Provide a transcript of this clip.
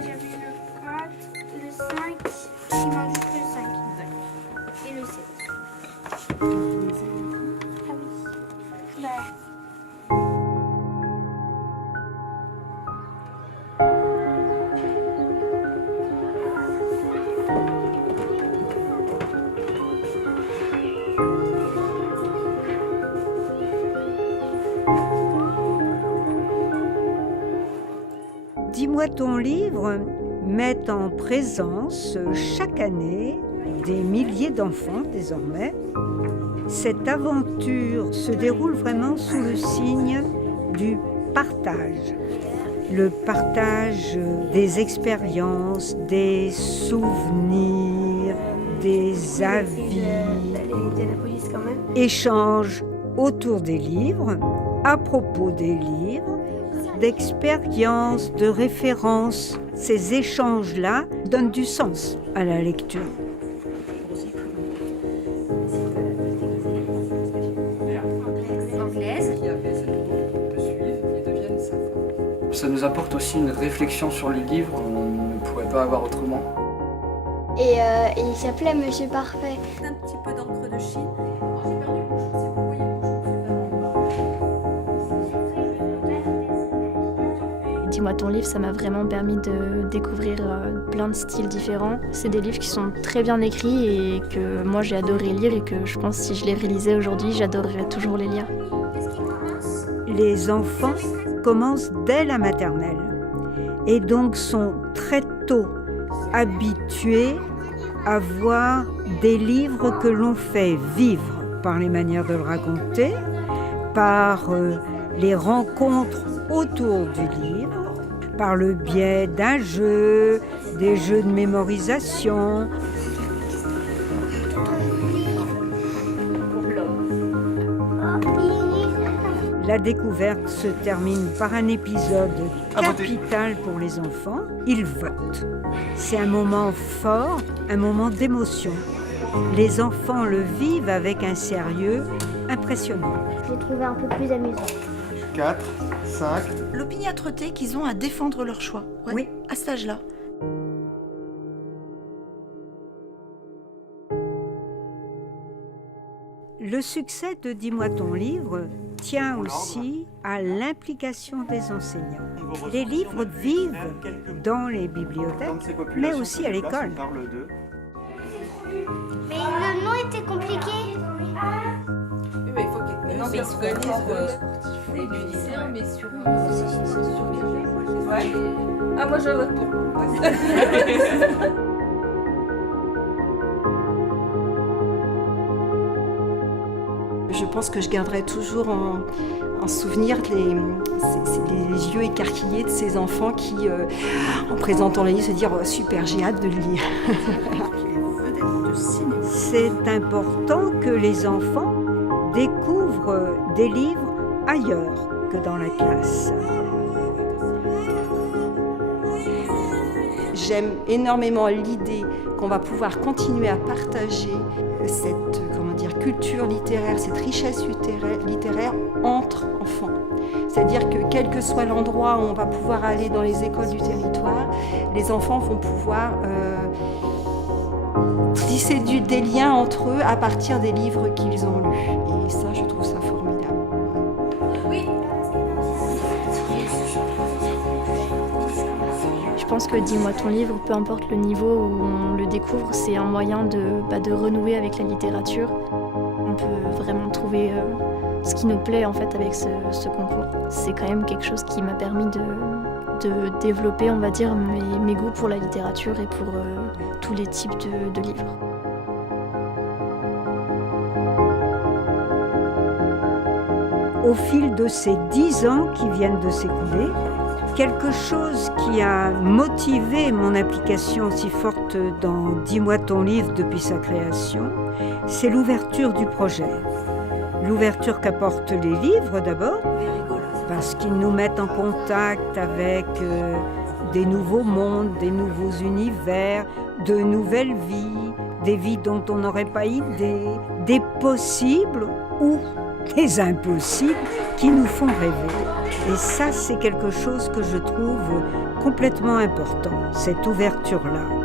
J'avais le 4, le 5, il manque juste le 5. Et le 7. Ah oui. Bah. Dis-moi ton livre met en présence chaque année des milliers d'enfants désormais. Cette aventure se déroule vraiment sous le signe du partage. Le partage des expériences, des souvenirs, des avis, échanges autour des livres, à propos des livres, d'expériences, de références. Ces échanges-là donnent du sens à la lecture. Ça nous apporte aussi une réflexion sur le livre qu'on ne pourrait pas avoir autrement. Et il s'appelait Monsieur Parfait. Un petit peu d'encre de Chine. Dis-moi ton livre, ça m'a vraiment permis de découvrir plein de styles différents. C'est des livres qui sont très bien écrits et que moi j'ai adoré lire et que je pense que si je les relisais aujourd'hui, j'adorerais toujours les lire. Les enfants commencent dès la maternelle et donc sont très tôt habitués à voir des livres que l'on fait vivre par les manières de le raconter, par les rencontres autour du livre, par le biais d'un jeu, des jeux de mémorisation. La découverte se termine par un épisode capital pour les enfants. Ils votent. C'est un moment fort, un moment d'émotion. Les enfants le vivent avec un sérieux impressionnant. Je l'ai trouvé un peu plus amusant. 4, 5. L'opiniâtreté qu'ils ont à défendre leur choix. Ouais, Oui. À cet âge-là. Le succès de Dis-moi ton livre tient aussi à l'implication des enseignants. Les livres vivent dans les bibliothèques, mais aussi à l'école. Mais le nom était compliqué. Oui, mais il faut qu'ils s'organisent des lycéens, mais sur ouais. Ah, moi je vote pour. Je pense que je garderai toujours en souvenir les yeux écarquillés de ces enfants qui, en présentant le livre, se disent oh, super, j'ai hâte de le lire. C'est important que les enfants découvrent des livres ailleurs que dans la classe. J'aime énormément l'idée qu'on va pouvoir continuer à partager cette culture littéraire, cette richesse littéraire entre enfants. C'est-à-dire que quel que soit l'endroit où on va pouvoir aller dans les écoles du territoire, les enfants vont pouvoir tisser des liens entre eux à partir des livres qu'ils ont lus. Et ça, je trouve ça formidable. Oui. Je pense que Dis-moi ton livre, peu importe le niveau où on le découvre, c'est un moyen de renouer avec la littérature. On peut vraiment trouver ce qui nous plaît en fait avec ce concours. C'est quand même quelque chose qui m'a permis de développer, on va dire, mes goûts pour la littérature et pour tous les types de livres. Au fil de ces 10 ans qui viennent de s'écouler, quelque chose qui a motivé mon implication aussi forte dans Dis-moi ton livre depuis sa création, c'est l'ouverture du projet. L'ouverture qu'apportent les livres d'abord, parce qu'ils nous mettent en contact avec des nouveaux mondes, des nouveaux univers, de nouvelles vies, des vies dont on n'aurait pas idée, des possibles ou des impossibles. qui nous font rêver. Et ça, c'est quelque chose que je trouve complètement important, cette ouverture-là.